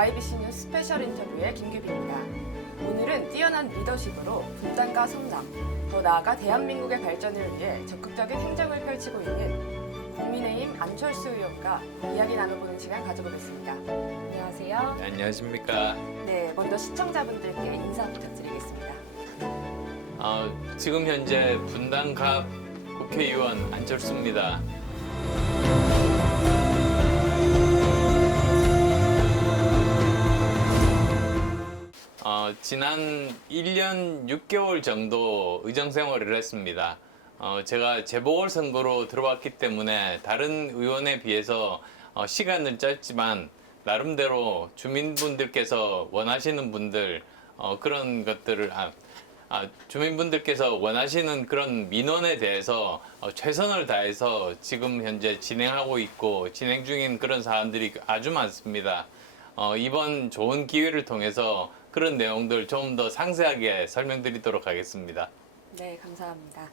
YBC 뉴스 스페셜 인터뷰의 김규빈입니다. 오늘은 뛰어난 리더십으로 분단과 성장, 더 나아가 대한민국의 발전을 위해 적극적인 행정을 펼치고 있는 국민의힘 안철수 의원과 이야기 나눠보는 시간 가져보겠습니다. 안녕하세요. 네, 안녕하십니까. 네, 먼저 시청자분들께 인사 부탁드리겠습니다. 지금 현재 분당갑 국회의원 안철수입니다. 지난 1년 6개월 정도 의정 생활을 했습니다. 제가 재보궐선거로 들어왔기 때문에 다른 의원에 비해서 시간은 짧지만 나름대로 주민분들께서 원하시는 분들 그런 것들을 주민분들께서 원하시는 그런 민원에 대해서 최선을 다해서 지금 현재 진행하고 있고 진행 중인 그런 사안들이 아주 많습니다. 이번 좋은 기회를 통해서 그런 내용들 좀 더 상세하게 설명드리도록 하겠습니다. 네, 감사합니다.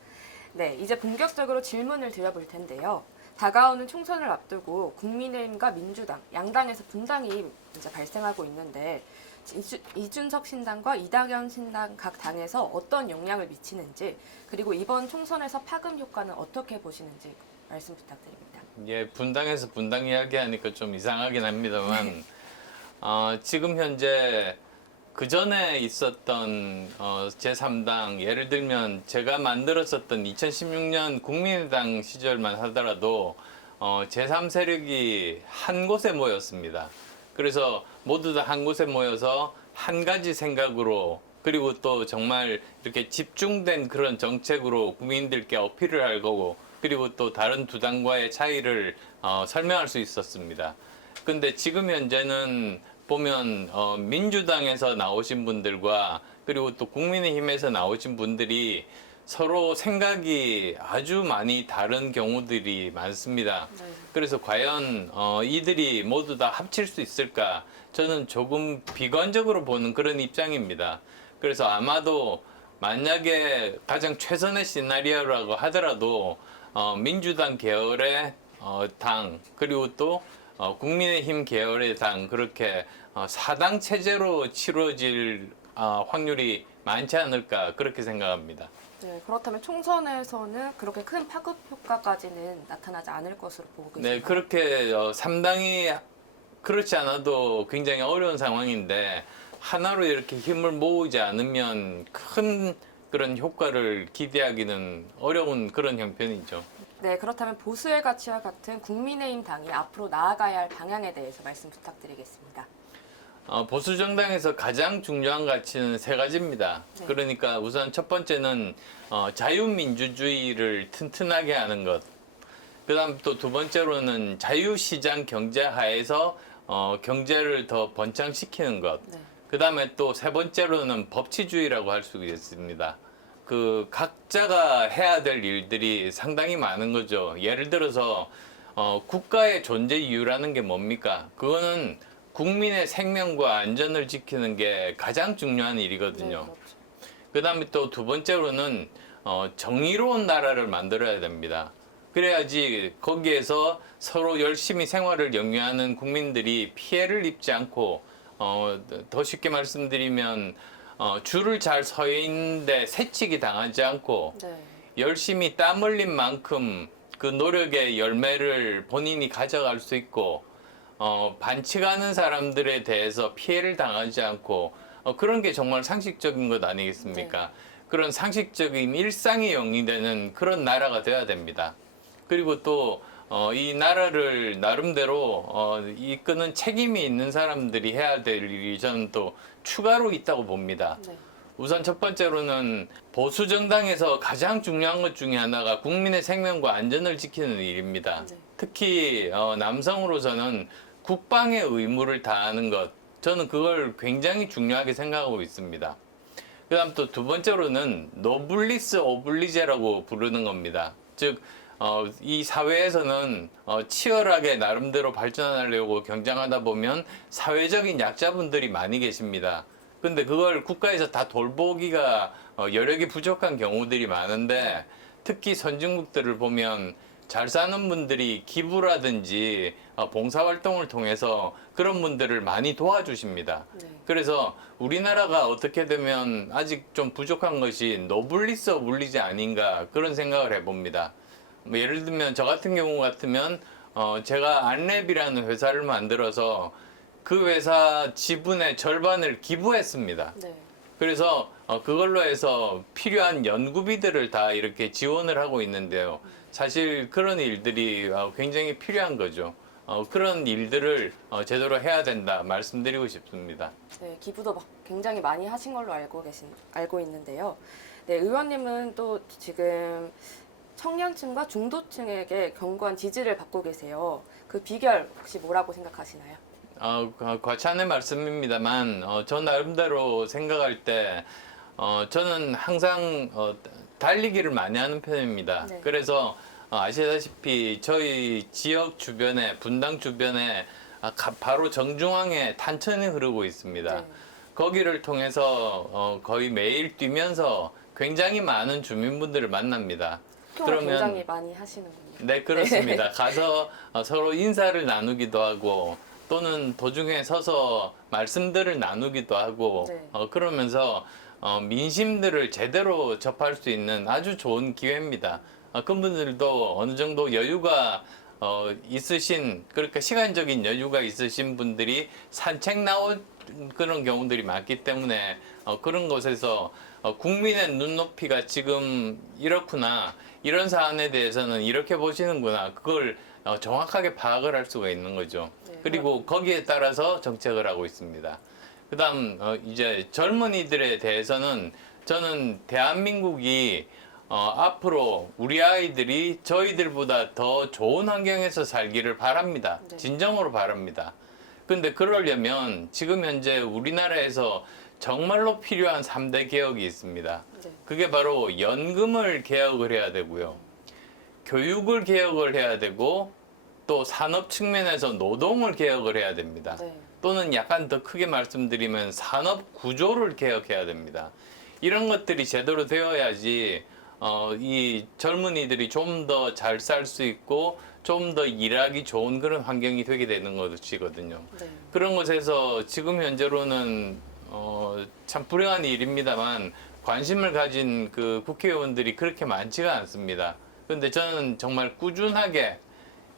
네, 이제 본격적으로 질문을 드려볼 텐데요. 다가오는 총선을 앞두고 국민의힘과 민주당, 양당에서 분당이 이제 발생하고 있는데 이준석 신당과 이낙연 신당 각 당에서 어떤 영향을 미치는지, 그리고 이번 총선에서 파급 효과는 어떻게 보시는지 말씀 부탁드립니다. 예, 분당에서 분당 이야기하니까 좀 이상하긴 합니다만 지금 현재 그 전에 있었던 제3당, 예를 들면 제가 만들었었던 2016년 국민의당 시절만 하더라도 제3세력이 한 곳에 모였습니다. 그래서 모두 다 한 곳에 모여서 한 가지 생각으로, 그리고 또 정말 이렇게 집중된 그런 정책으로 국민들께 어필을 할 거고, 그리고 또 다른 두 당과의 차이를 설명할 수 있었습니다. 근데 지금 현재는 보면 민주당에서 나오신 분들과 그리고 또 국민의힘에서 나오신 분들이 서로 생각이 아주 많이 다른 경우들이 많습니다. 네. 그래서 과연 이들이 모두 다 합칠 수 있을까? 저는 조금 비관적으로 보는 그런 입장입니다. 그래서 아마도 만약에 가장 최선의 시나리오라고 하더라도 민주당 계열의 당, 그리고 또 국민의힘 계열의 당, 그렇게 4당 체제로 치러질 확률이 많지 않을까 그렇게 생각합니다. 네, 그렇다면 총선에서는 그렇게 큰 파급 효과까지는 나타나지 않을 것으로 보고 계신가요? 네, 그렇게 3당이 그렇지 않아도 굉장히 어려운 상황인데 하나로 이렇게 힘을 모으지 않으면 큰 그런 효과를 기대하기는 어려운 그런 형편이죠. 네, 그렇다면 보수의 가치와 같은 국민의힘 당이 앞으로 나아가야 할 방향에 대해서 말씀 부탁드리겠습니다. 보수 정당에서 가장 중요한 가치는 세 가지입니다. 네. 그러니까 우선 첫 번째는 자유민주주의를 튼튼하게 하는 것. 그다음 또 두 번째로는 자유시장 경제 하에서 경제를 더 번창시키는 것. 네. 그다음에 또 세 번째로는 법치주의라고 할 수 있습니다. 그 각자가 해야 될 일들이 상당히 많은 거죠. 예를 들어서 국가의 존재 이유라는 게 뭡니까? 그거는 국민의 생명과 안전을 지키는 게 가장 중요한 일이거든요. 네, 그렇죠. 그다음에 또 두 번째로는 정의로운 나라를 만들어야 됩니다. 그래야지 거기에서 서로 열심히 생활을 영위하는 국민들이 피해를 입지 않고 더 쉽게 말씀드리면 줄을 잘 서 있는데 새치기 당하지 않고 네. 열심히 땀 흘린 만큼 그 노력의 열매를 본인이 가져갈 수 있고 반칙하는 사람들에 대해서 피해를 당하지 않고 그런 게 정말 상식적인 것 아니겠습니까? 네. 그런 상식적인 일상이 영위되는 그런 나라가 돼야 됩니다. 그리고 또 이 나라를 나름대로 이끄는 책임이 있는 사람들이 해야 될 일이 저는 또 추가로 있다고 봅니다. 네. 우선 첫 번째로는 보수 정당에서 가장 중요한 것 중에 하나가 국민의 생명과 안전을 지키는 일입니다. 네. 특히 남성으로서는 국방의 의무를 다하는 것, 저는 그걸 굉장히 중요하게 생각하고 있습니다. 그다음 또 두 번째로는 노블리스 오블리제라고 부르는 겁니다. 즉 이 사회에서는 치열하게 나름대로 발전하려고 경쟁하다 보면 사회적인 약자분들이 많이 계십니다. 근데 그걸 국가에서 다 돌보기가 여력이 부족한 경우들이 많은데 특히 선진국들을 보면 잘 사는 분들이 기부라든지 봉사활동을 통해서 그런 분들을 많이 도와주십니다. 네. 그래서 우리나라가 어떻게 되면 아직 좀 부족한 것이 노블리스 오블리주 아닌가 그런 생각을 해봅니다. 뭐 예를 들면 저 같은 경우 같으면 제가 안랩이라는 회사를 만들어서 그 회사 지분의 절반을 기부했습니다. 네. 그래서 그걸로 해서 필요한 연구비들을 다 이렇게 지원을 하고 있는데요. 사실 그런 일들이 굉장히 필요한 거죠. 그런 일들을 제대로 해야 된다 말씀드리고 싶습니다. 네, 기부도 굉장히 많이 하신 걸로 알고 있는데요. 네, 의원님은 또 지금 청년층과 중도층에게 견고한 지지를 받고 계세요. 그 비결 혹시 뭐라고 생각하시나요? 과찬의 말씀입니다만, 저 나름대로 생각할 때, 저는 항상 달리기를 많이 하는 편입니다. 네. 그래서 아시다시피 저희 지역 주변에, 분당 주변에 바로 정중앙에 탄천이 흐르고 있습니다. 네. 거기를 통해서 거의 매일 뛰면서 굉장히 많은 주민분들을 만납니다. 소통을 굉장히 많이 하시는군요. 네, 그렇습니다. 가서 서로 인사를 나누기도 하고 또는 도중에 서서 말씀들을 나누기도 하고 네. 그러면서 민심들을 제대로 접할 수 있는 아주 좋은 기회입니다. 그분들도 어느 정도 여유가 있으신, 그러니까 시간적인 여유가 있으신 분들이 산책 나온 그런 경우들이 많기 때문에 그런 곳에서 국민의 눈높이가 지금 이렇구나, 이런 사안에 대해서는 이렇게 보시는구나, 그걸 정확하게 파악을 할 수가 있는 거죠. 네. 그리고 거기에 따라서 정책을 하고 있습니다. 그다음 이제 젊은이들에 대해서는 저는 대한민국이 앞으로 우리 아이들이 저희들보다 더 좋은 환경에서 살기를 바랍니다. 네. 진정으로 바랍니다. 근데 그러려면 지금 현재 우리나라에서 정말로 필요한 3대 개혁이 있습니다. 네. 그게 바로 연금을 개혁을 해야 되고요. 교육을 개혁을 해야 되고 또 산업 측면에서 노동을 개혁을 해야 됩니다. 네. 또는 약간 더 크게 말씀드리면 산업 구조를 개혁해야 됩니다. 이런 것들이 제대로 되어야지 이 젊은이들이 좀 더 잘 살 수 있고 좀 더 일하기 좋은 그런 환경이 되게 되는 것이거든요. 네. 그런 것에서 지금 현재로는 참 불행한 일입니다만 관심을 가진 그 국회의원들이 그렇게 많지가 않습니다. 그런데 저는 정말 꾸준하게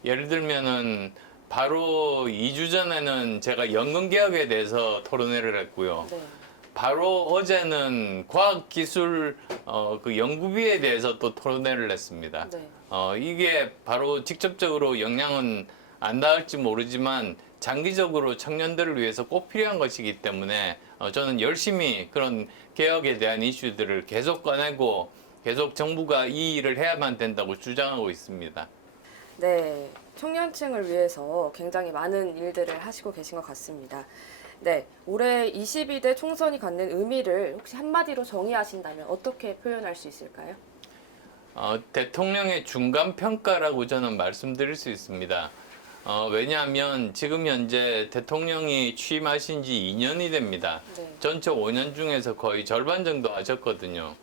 예를 들면은 바로 2주 전에는 제가 연금 개혁에 대해서 토론회를 했고요. 네. 바로 어제는 과학기술 그 연구비에 대해서 또 토론회를 했습니다. 네. 이게 바로 직접적으로 영향은 안 닿을지 모르지만 장기적으로 청년들을 위해서 꼭 필요한 것이기 때문에 저는 열심히 그런 개혁에 대한 이슈들을 계속 꺼내고 계속 정부가 이 일을 해야만 된다고 주장하고 있습니다. 네, 청년층을 위해서 굉장히 많은 일들을 하시고 계신 것 같습니다. 네, 올해 22대 총선이 갖는 의미를 혹시 한마디로 정의하신다면 어떻게 표현할 수 있을까요? 대통령의 중간 평가라고 저는 말씀드릴 수 있습니다. 왜냐하면 지금 현재 대통령이 취임하신 지 2년이 됩니다. 네. 전체 5년 중에서 거의 절반 정도 하셨거든요.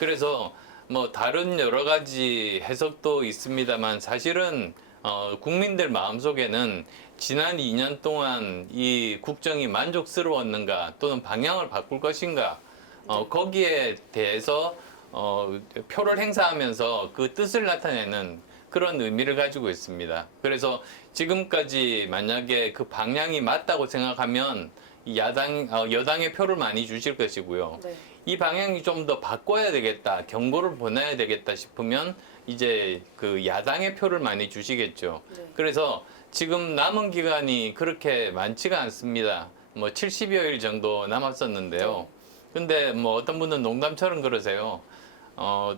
그래서 뭐 다른 여러 가지 해석도 있습니다만 사실은 국민들 마음속에는 지난 2년 동안 이 국정이 만족스러웠는가 또는 방향을 바꿀 것인가 거기에 대해서 표를 행사하면서 그 뜻을 나타내는 그런 의미를 가지고 있습니다. 그래서 지금까지 만약에 그 방향이 맞다고 생각하면 여당의 표를 많이 주실 것이고요. 네. 이 방향이 좀 더 바꿔야 되겠다, 경고를 보내야 되겠다 싶으면 이제 그 야당의 표를 많이 주시겠죠. 네. 그래서 지금 남은 기간이 그렇게 많지가 않습니다. 뭐 70여일 정도 남았었는데요. 근데 뭐 어떤 분은 농담처럼 그러세요.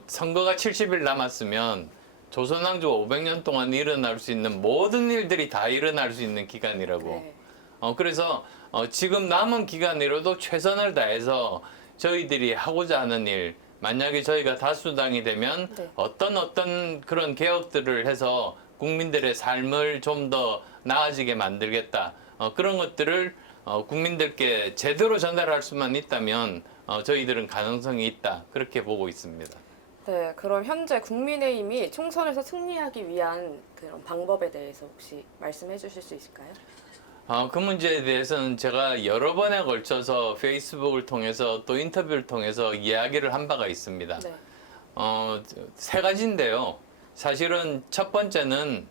선거가 70일 남았으면 조선왕조 500년 동안 일어날 수 있는 모든 일들이 다 일어날 수 있는 기간이라고. 네. 그래서 지금 남은 기간이라도 최선을 다해서 저희들이 하고자 하는 일, 만약에 저희가 다수당이 되면 네. 어떤 그런 개혁들을 해서 국민들의 삶을 좀 더 나아지게 만들겠다. 그런 것들을 국민들께 제대로 전달할 수만 있다면 저희들은 가능성이 있다. 그렇게 보고 있습니다. 네, 그럼 현재 국민의힘이 총선에서 승리하기 위한 그런 방법에 대해서 혹시 말씀해 주실 수 있을까요? 그 문제에 대해서는 제가 여러 번에 걸쳐서 페이스북을 통해서 또 인터뷰를 통해서 이야기를 한 바가 있습니다. 네. 세 가지인데요. 사실은 첫 번째는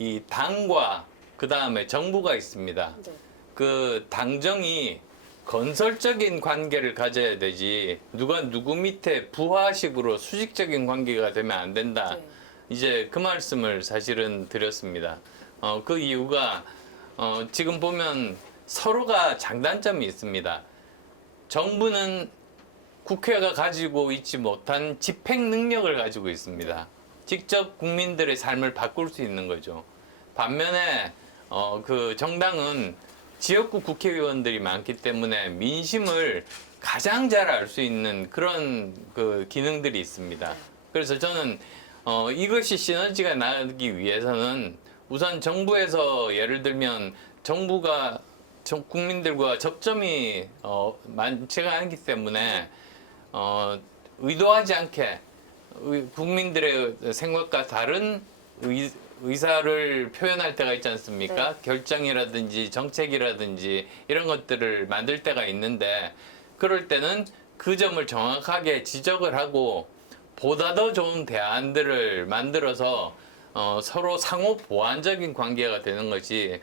이 당과 그 다음에 정부가 있습니다. 네. 그 당정이 건설적인 관계를 가져야 되지 누가 누구 밑에 부하식으로 수직적인 관계가 되면 안 된다. 네. 이제 그 말씀을 사실은 드렸습니다. 그 이유가 지금 보면 서로가 장단점이 있습니다. 정부는 국회가 가지고 있지 못한 집행 능력을 가지고 있습니다. 직접 국민들의 삶을 바꿀 수 있는 거죠. 반면에 그 정당은 지역구 국회의원들이 많기 때문에 민심을 가장 잘 알 수 있는 그런 그 기능들이 있습니다. 그래서 저는 이것이 시너지가 나기 위해서는 우선 정부에서 예를 들면 정부가 국민들과 접점이 많지가 않기 때문에 의도하지 않게 국민들의 생각과 다른 의사를 표현할 때가 있지 않습니까? 네. 결정이라든지 정책이라든지 이런 것들을 만들 때가 있는데 그럴 때는 그 점을 정확하게 지적을 하고 보다 더 좋은 대안들을 만들어서 서로 상호 보완적인 관계가 되는 것이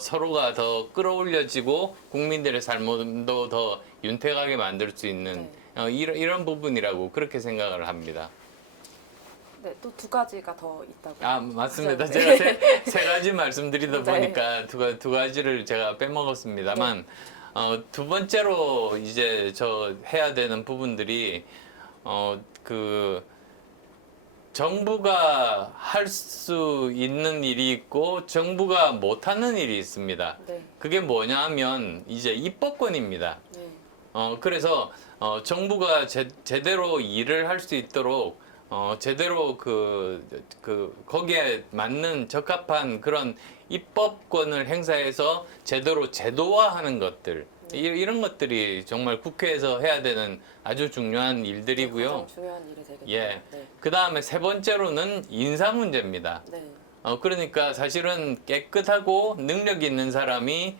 서로가 더 끌어올려지고 국민들의 삶도 더 윤택하게 만들 수 있는 이런 부분이라고 그렇게 생각을 합니다. 네, 또 두 가지가 더 있다고. 맞습니다. 네. 제가 세 가지 말씀드리다 네. 보니까 두 가지를 제가 빼먹었습니다만, 두 번째로 이제 저 해야 되는 부분들이, 그, 정부가 할 수 있는 일이 있고, 정부가 못하는 일이 있습니다. 네. 그게 뭐냐 하면, 이제 입법권입니다. 네. 그래서 정부가 제대로 일을 할 수 있도록 제대로 거기에 맞는 적합한 그런 입법권을 행사해서 제대로 제도화하는 것들 이런 것들이 정말 국회에서 해야 되는 아주 중요한 일들이고요. 가장 중요한 일이 되겠네요. 예. 네. 그 다음에 세 번째로는 인사 문제입니다. 네. 그러니까 사실은 깨끗하고 능력 있는 사람이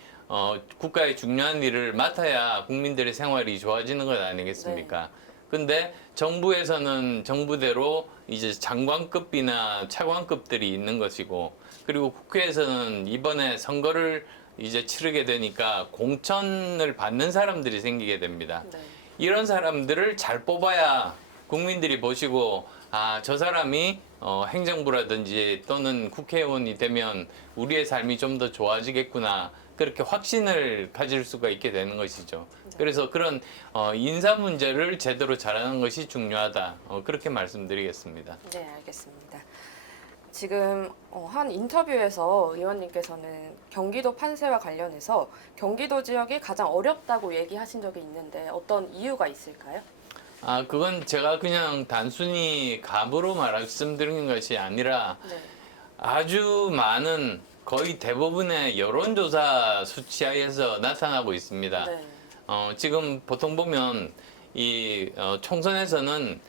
국가의 중요한 일을 맡아야 국민들의 생활이 좋아지는 것 아니겠습니까? 근데 정부에서는 정부대로 이제 장관급이나 차관급들이 있는 것이고, 그리고 국회에서는 이번에 선거를 이제 치르게 되니까 공천을 받는 사람들이 생기게 됩니다. 네. 이런 사람들을 잘 뽑아야 국민들이 보시고, 저 사람이 행정부라든지 또는 국회의원이 되면 우리의 삶이 좀 더 좋아지겠구나. 그렇게 확신을 가질 수가 있게 되는 것이죠. 그래서 그런 인사 문제를 제대로 잘하는 것이 중요하다. 그렇게 말씀드리겠습니다. 네, 알겠습니다. 지금 한 인터뷰에서 의원님께서는 경기도 판세와 관련해서 경기도 지역이 가장 어렵다고 얘기하신 적이 있는데 어떤 이유가 있을까요? 그건 제가 그냥 단순히 감으로 말씀드린 것이 아니라 네. 아주 많은 거의 대부분의 여론조사 수치하에서 나타나고 있습니다. 네. 지금 보통 보면 이 총선에서는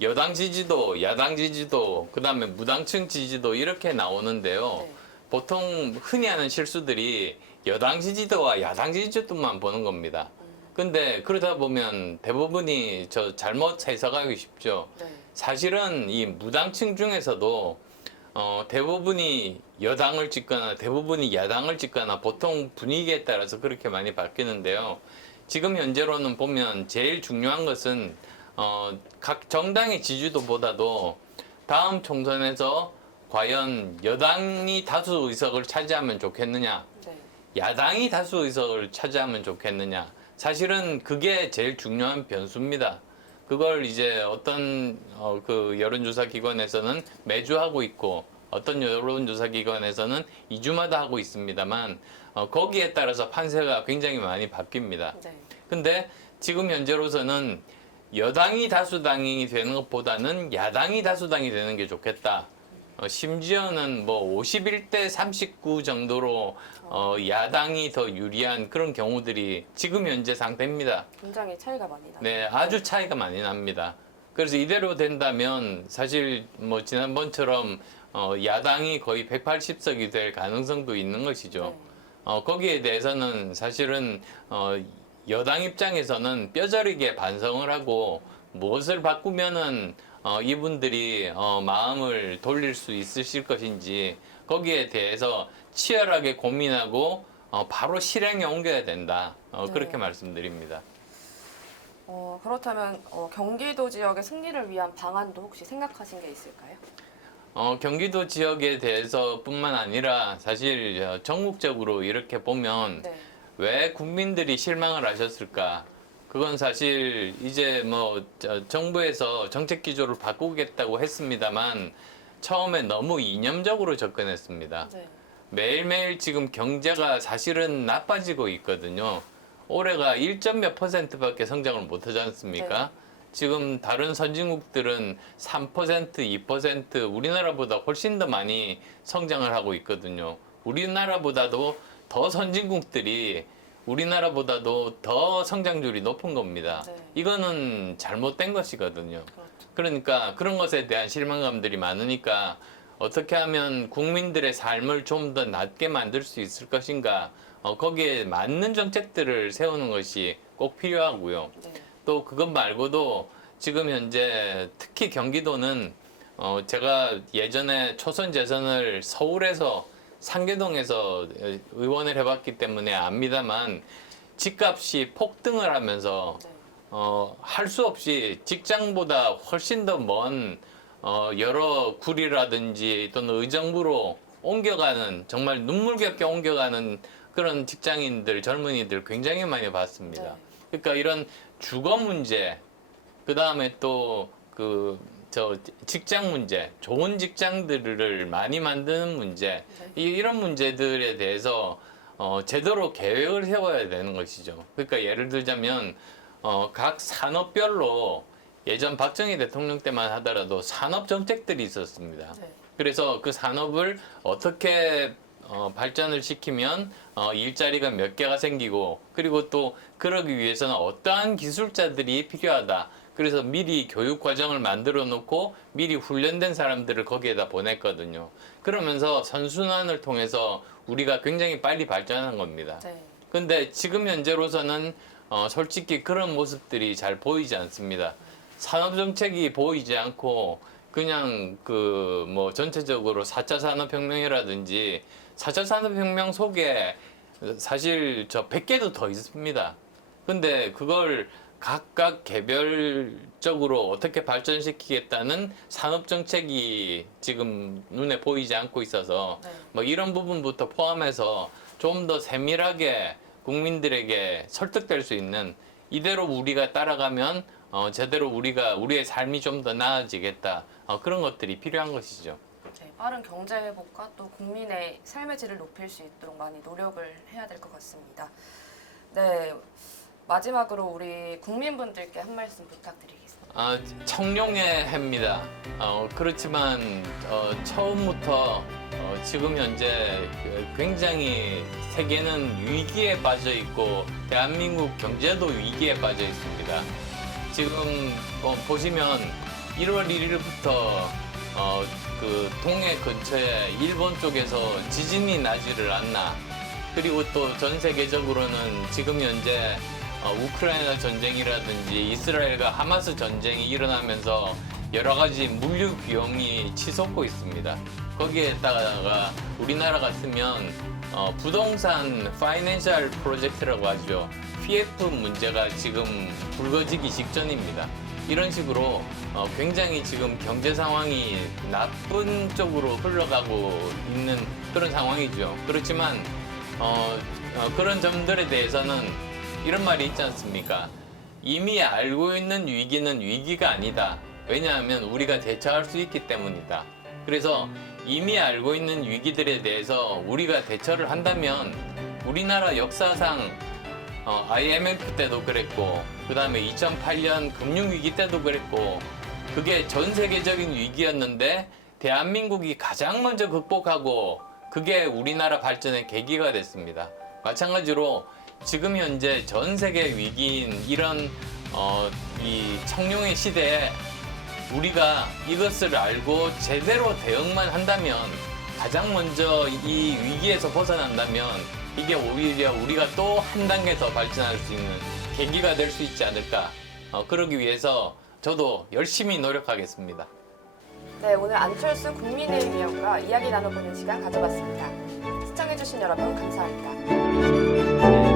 여당 지지도, 야당 지지도, 그 다음에 무당층 지지도 이렇게 나오는데요. 네. 보통 흔히 하는 실수들이 여당 지지도와 야당 지지도만 보는 겁니다. 근데 그러다 보면 대부분이 잘못 해석하기 쉽죠. 네. 사실은 이 무당층 중에서도 대부분이 여당을 찍거나 대부분이 야당을 찍거나 보통 분위기에 따라서 그렇게 많이 바뀌는데요. 지금 현재로는 보면 제일 중요한 것은 각 정당의 지지도보다도 다음 총선에서 과연 여당이 다수 의석을 차지하면 좋겠느냐, 네. 야당이 다수 의석을 차지하면 좋겠느냐. 사실은 그게 제일 중요한 변수입니다. 그걸 이제 어떤 그 여론조사 기관에서는 매주 하고 있고 어떤 여론조사 기관에서는 2주마다 하고 있습니다만 거기에 따라서 판세가 굉장히 많이 바뀝니다. 네. 근데 지금 현재로서는 여당이 다수당이 되는 것보다는 야당이 다수당이 되는 게 좋겠다. 심지어는 뭐 51대 39 정도로 야당이 더 유리한 그런 경우들이 지금 현재 상태입니다. 굉장히 차이가 많이 나요. 네, 아주 차이가 많이 납니다. 그래서 이대로 된다면 사실 뭐 지난번처럼 야당이 거의 180석이 될 가능성도 있는 것이죠. 거기에 대해서는 사실은 여당 입장에서는 뼈저리게 반성을 하고 무엇을 바꾸면은 이분들이 마음을 돌릴 수 있으실 것인지 거기에 대해서 치열하게 고민하고 바로 실행에 옮겨야 된다. 그렇게 네. 말씀드립니다. 그렇다면 경기도 지역의 승리를 위한 방안도 혹시 생각하신 게 있을까요? 경기도 지역에 대해서뿐만 아니라 사실 전국적으로 이렇게 보면 네. 왜 국민들이 실망을 하셨을까? 그건 사실 이제 뭐 정부에서 정책 기조를 바꾸겠다고 했습니다만 처음에 너무 이념적으로 접근했습니다. 네. 매일매일 지금 경제가 사실은 나빠지고 있거든요. 올해가 1몇 %밖에 성장을 못하지 않습니까? 지금 다른 선진국들은 3%, 2% 우리나라보다 훨씬 더 많이 성장을 하고 있거든요. 우리나라보다도 더 선진국들이 우리나라보다도 더 성장률이 높은 겁니다. 네. 이거는 잘못된 것이거든요. 그렇죠. 그러니까 그런 것에 대한 실망감들이 많으니까 어떻게 하면 국민들의 삶을 좀 더 낫게 만들 수 있을 것인가, 거기에 맞는 정책들을 세우는 것이 꼭 필요하고요. 네. 또 그것 말고도 지금 현재 특히 경기도는 제가 예전에 초선 재선을 서울에서 상계동에서 의원을 해봤기 때문에 압니다만 집값이 폭등을 하면서 네. 할 수 없이 직장보다 훨씬 더 먼 여러 구리라든지 또는 의정부로 옮겨가는 정말 눈물겹게 옮겨가는 그런 직장인들, 젊은이들 굉장히 많이 봤습니다. 네. 그러니까 이런 주거 문제, 그 다음에 또 직장 문제, 좋은 직장들을 많이 만드는 문제, 이런 문제들에 대해서 제대로 계획을 세워야 되는 것이죠. 그러니까 예를 들자면 각 산업별로 예전 박정희 대통령 때만 하더라도 산업 정책들이 있었습니다. 네. 그래서 그 산업을 어떻게 발전을 시키면 일자리가 몇 개가 생기고 그리고 또 그러기 위해서는 어떠한 기술자들이 필요하다. 그래서 미리 교육 과정을 만들어 놓고 미리 훈련된 사람들을 거기에다 보냈거든요. 그러면서 선순환을 통해서 우리가 굉장히 빨리 발전한 겁니다. 네. 근데 지금 현재로서는 솔직히 그런 모습들이 잘 보이지 않습니다. 산업 정책이 보이지 않고 그냥 뭐 전체적으로 4차 산업혁명이라든지 4차 산업혁명 속에 사실 저 100개도 더 있습니다. 근데 그걸 각각 개별적으로 어떻게 발전시키겠다는 산업 정책이 지금 눈에 보이지 않고 있어서 네. 뭐 이런 부분부터 포함해서 좀 더 세밀하게 국민들에게 설득될 수 있는 이대로 우리가 따라가면 제대로 우리의 삶이 좀 더 나아지겠다. 그런 것들이 필요한 것이죠. 네, 빠른 경제 회복과 또 국민의 삶의 질을 높일 수 있도록 많이 노력을 해야 될 것 같습니다. 네, 마지막으로 우리 국민분들께 한 말씀 부탁드리겠습니다. 청룡의 해입니다. 그렇지만 처음부터 지금 현재 굉장히 세계는 위기에 빠져 있고 대한민국 경제도 위기에 빠져 있습니다. 지금 보시면 1월 1일부터 그 동해 근처에 일본 쪽에서 지진이 나지를 않나. 그리고 또 전 세계적으로는 지금 현재 우크라이나 전쟁이라든지 이스라엘과 하마스 전쟁이 일어나면서 여러 가지 물류 비용이 치솟고 있습니다. 거기에다가 우리나라 같으면 부동산 파이낸셜 프로젝트라고 하죠. PF 문제가 지금 불거지기 직전입니다. 이런 식으로 굉장히 지금 경제 상황이 나쁜 쪽으로 흘러가고 있는 그런 상황이죠. 그렇지만 그런 점들에 대해서는 이런 말이 있지 않습니까? 이미 알고 있는 위기는 위기가 아니다. 왜냐하면 우리가 대처할 수 있기 때문이다. 그래서 이미 알고 있는 위기들에 대해서 우리가 대처를 한다면 우리나라 역사상 IMF 때도 그랬고 그 다음에 2008년 금융위기 때도 그랬고 그게 전 세계적인 위기였는데 대한민국이 가장 먼저 극복하고 그게 우리나라 발전의 계기가 됐습니다. 마찬가지로 지금 현재 전 세계 위기인 이런 이 청룡의 시대에 우리가 이것을 알고 제대로 대응만 한다면, 가장 먼저 이 위기에서 벗어난다면 이게 오히려 우리가 또 한 단계 더 발전할 수 있는 계기가 될 수 있지 않을까. 그러기 위해서 저도 열심히 노력하겠습니다. 네, 오늘 안철수 국민의힘 의원과 이야기 나눠보는 시간 가져봤습니다. 시청해주신 여러분 감사합니다.